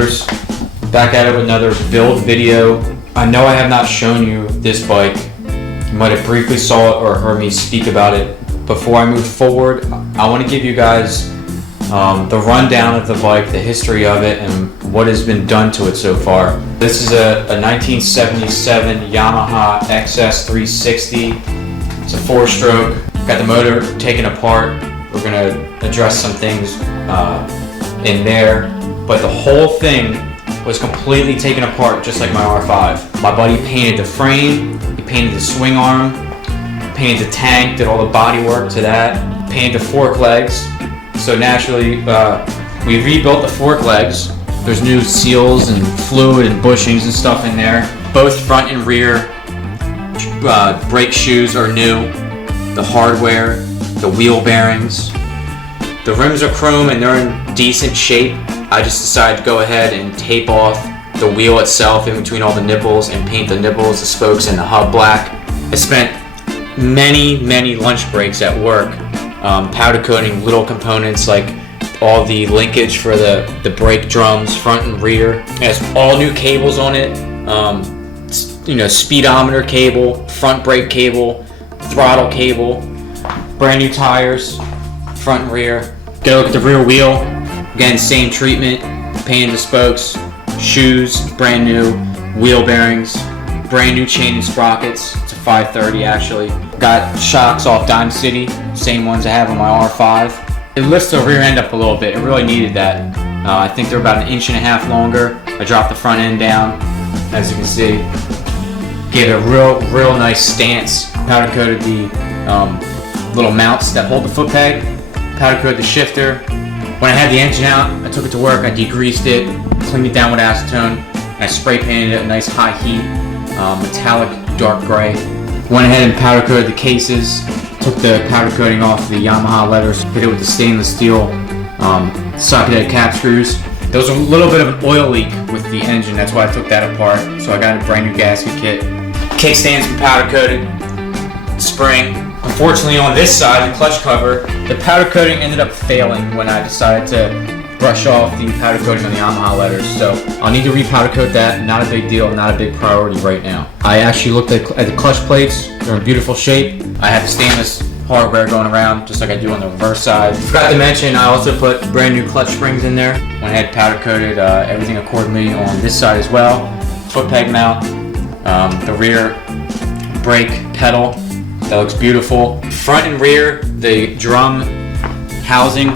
Motors, back at it with another build video. I know I have not shown you this bike. You might have briefly saw it or heard me speak about it. Before I move forward, I want to give you guys the rundown of the bike, the history of it, and what has been done to it so far. This is a 1977 Yamaha XS360. It's a 4-stroke. Got the motor taken apart. We're going to address some things in there, but the whole thing was completely taken apart, just like my R5. My buddy painted the frame, he painted the swing arm, painted the tank, did all the body work to that, painted the fork legs. So naturally, we rebuilt the fork legs. There's new seals and fluid and bushings and stuff in there. Both front and rear brake shoes are new. The hardware, the wheel bearings. The rims are chrome and they're in decent shape. I just decided to go ahead and tape off the wheel itself in between all the nipples and paint the nipples, the spokes, and the hub black. I spent many lunch breaks at work powder coating little components like all the linkage for the brake drums, front and rear. It has all new cables on it, speedometer cable, front brake cable, throttle cable, brand new tires, front and rear. Get a look at the rear wheel. Again, same treatment, painted the spokes, shoes, brand new, wheel bearings, brand new chain and sprockets. It's a 530 actually. Got shocks off Dime City, same ones I have on my R5. It lifts the rear end up a little bit. It really needed that. I think they're about 1.5 inches longer. I dropped the front end down, as you can see. Gave it a real nice stance. Powder coated the little mounts that hold the foot peg. Powder coated the shifter. When I had the engine out, I took it to work. I degreased it, cleaned it down with acetone, and I spray painted it a nice high heat, metallic dark gray. Went ahead and powder coated the cases. Took the powder coating off the Yamaha leathers, fit it with the stainless steel socket head cap screws. There was a little bit of an oil leak with the engine, that's why I took that apart. So I got a brand new gasket kit. Kickstands been powder coated, spring. Unfortunately on this side, the clutch cover, the powder coating ended up failing when I decided to brush off the powder coating on the Yamaha leathers. So I'll need to re-powder coat that, not a big deal, not a big priority right now. I actually looked at the clutch plates, they're in beautiful shape. I have the stainless hardware going around, just like I do on the reverse side. Forgot to mention, I also put brand new clutch springs in there. Went ahead, powder coated everything accordingly on this side as well. Foot peg mount, the rear brake pedal, that looks beautiful. Front and rear, the drum housing,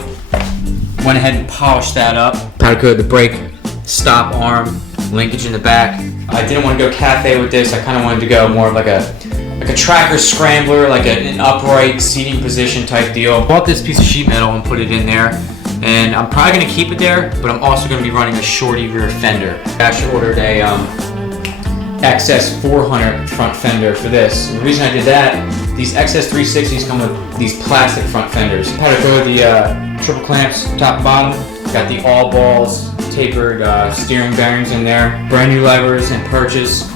went ahead and polished that up. Powder coated the brake stop arm, linkage in the back. I didn't want to go cafe with this. I kind of wanted to go more of like a tracker scrambler, like an upright seating position type deal. Bought this piece of sheet metal and put it in there, and I'm probably going to keep it there, but I'm also going to be running a shorty rear fender. I actually ordered a XS400 front fender for this. And the reason I did that, these XS360s come with these plastic front fenders. Powder coated the triple clamps top and bottom. Got the all balls tapered steering bearings in there. Brand new levers and purchase.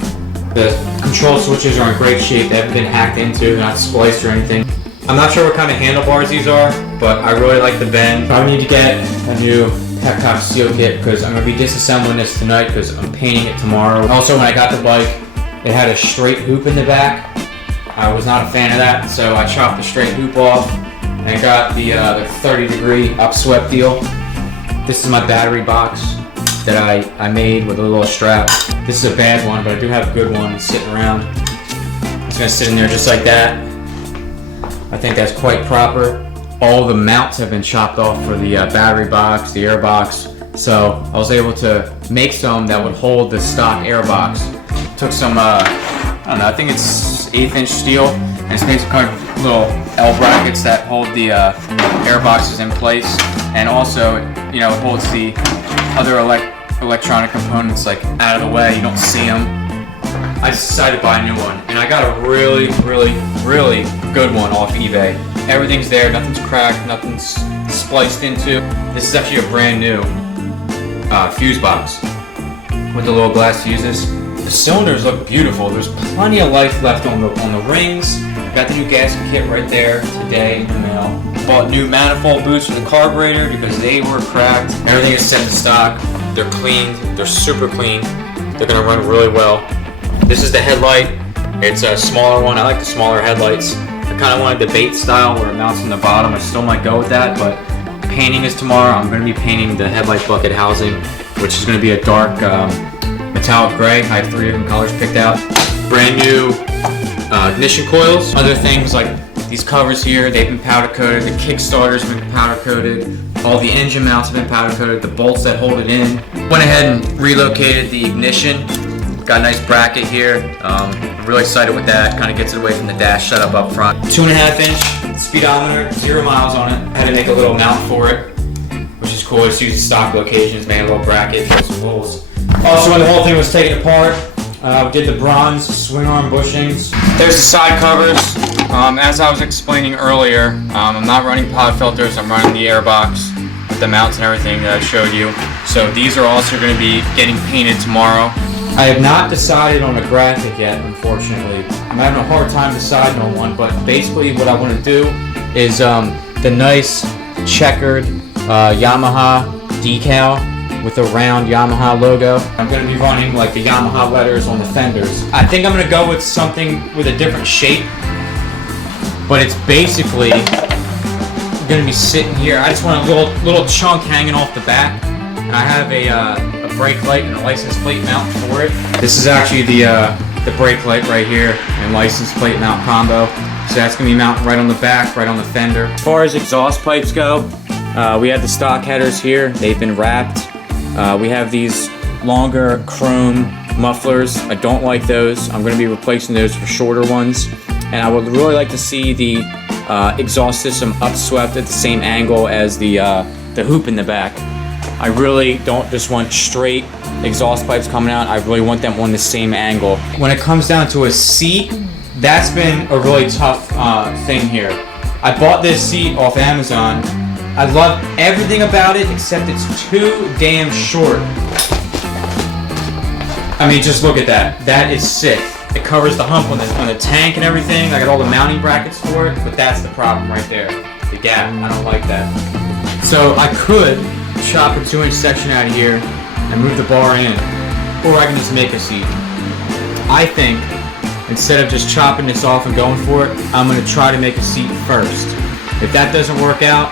The control switches are in great shape. They haven't been hacked into, they're not spliced or anything. I'm not sure what kind of handlebars these are, but I really like the bend. Probably need to get a new peptop seal kit because I'm going to be disassembling this tonight because I'm painting it tomorrow. Also, when I got the bike, it had a straight hoop in the back. I was not a fan of that, so I chopped the straight hoop off and got the 30-degree upswept deal. This is my battery box that I made with a little strap. This is a bad one, but I do have a good one sitting around. It's going to sit in there just like that. I think that's quite proper. All the mounts have been chopped off for the battery box, the air box. So I was able to make some that would hold the stock air box. Took some, I don't know, I think it's 1/8-inch steel, and it's made some kind of little L brackets that hold the air boxes in place. And also, it holds the other electronic components like out of the way, you don't see them. I just decided to buy a new one, and I got a really good one off eBay. Everything's there, nothing's cracked, nothing's spliced into. This is actually a brand new fuse box with the little glass fuses. The cylinders look beautiful. There's plenty of life left on the rings. Got the new gasket kit right there today in the mail. Bought new manifold boots for the carburetor because they were cracked. Everything is set to stock. They're clean. They're super clean. They're gonna run really well. This is the headlight. It's a smaller one. I like the smaller headlights. I kind of wanted the bait style where it mounts on the bottom. I still might go with that, but painting is tomorrow. I'm going to be painting the headlight bucket housing, which is going to be a dark metallic gray. I have 3 different colors picked out. Brand new ignition coils. Other things like these covers here, they've been powder coated. The Kickstarter's been powder coated. All the engine mounts have been powder coated. The bolts that hold it in. Went ahead and relocated the ignition. Got a nice bracket here. Really excited with that. Kind of gets it away from the dash setup up front. 2.5-inch speedometer, 0 miles on it. Had to make a little mount for it, which is cool. Just use the stock locations, made a little bracket, drilled some holes. Also, when the whole thing was taken apart, we did the bronze swing arm bushings. There's the side covers. As I was explaining earlier, I'm not running pod filters. I'm running the airbox with the mounts and everything that I showed you. So these are also going to be getting painted tomorrow. I have not decided on a graphic yet, unfortunately. I'm having a hard time deciding on one, but basically what I want to do is the nice checkered Yamaha decal with a round Yamaha logo. I'm going to be running like the Yamaha letters on the fenders. I think I'm going to go with something with a different shape, but it's basically going to be sitting here. I just want a little chunk hanging off the back, and I have a brake light and a license plate mount for it. This is actually the brake light right here and license plate mount combo. So that's going to be mounted right on the back, right on the fender. As far as exhaust pipes go, we have the stock headers here. They've been wrapped. We have these longer chrome mufflers. I don't like those. I'm going to be replacing those for shorter ones. And I would really like to see the exhaust system upswept at the same angle as the hoop in the back. I really don't just want straight exhaust pipes coming out. I really want them on the same angle. When it comes down to a seat, that's been a really tough thing here. I bought this seat off Amazon. I love everything about it except it's too damn short. I mean, just look at that. That is sick. It covers the hump on the tank and everything. I got all the mounting brackets for it, but that's the problem right there. The gap. I don't like that. So I could chop a 2-inch section out of here and move the bar in, or I can just make a seat. I think instead of just chopping this off and going for it, I'm going to try to make a seat first. If that doesn't work out,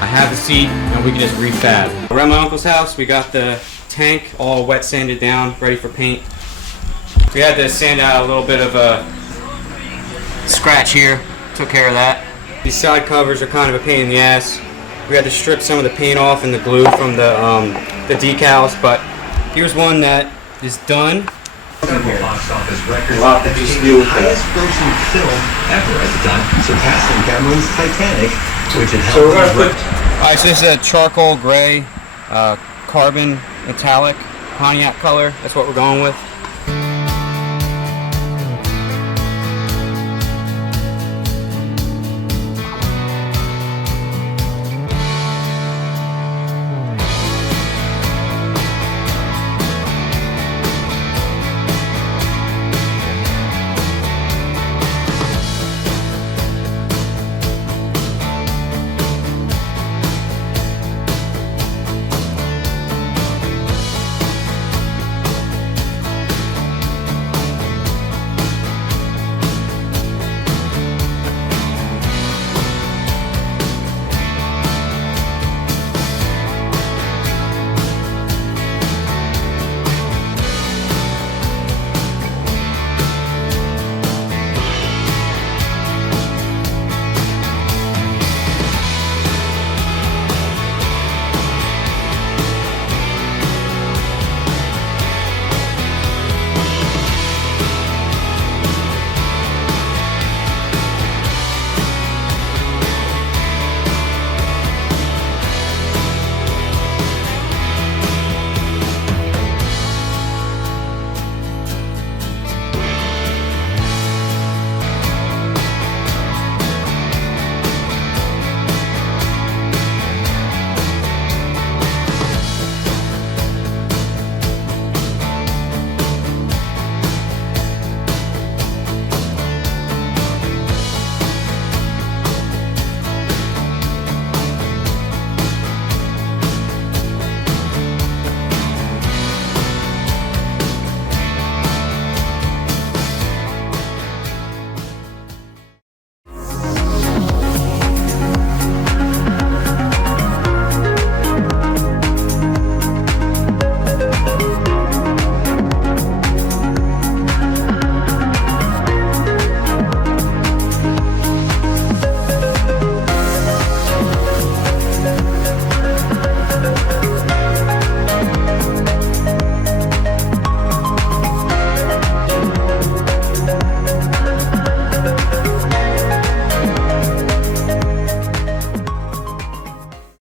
I have the seat and we can just refab. Around my uncle's house, we got the tank all wet sanded down, ready for paint. We had to sand out a little bit of a scratch here, took care of that. These side covers are kind of a pain in the ass. We had to strip some of the paint off and the glue from the decals, but here's one that is done. Box office record, the highest grossing film ever at the time, surpassing Cameron's Titanic, which had So we're gonna put. Alright, so this is a charcoal gray, carbon metallic Pontiac color. That's what we're going with.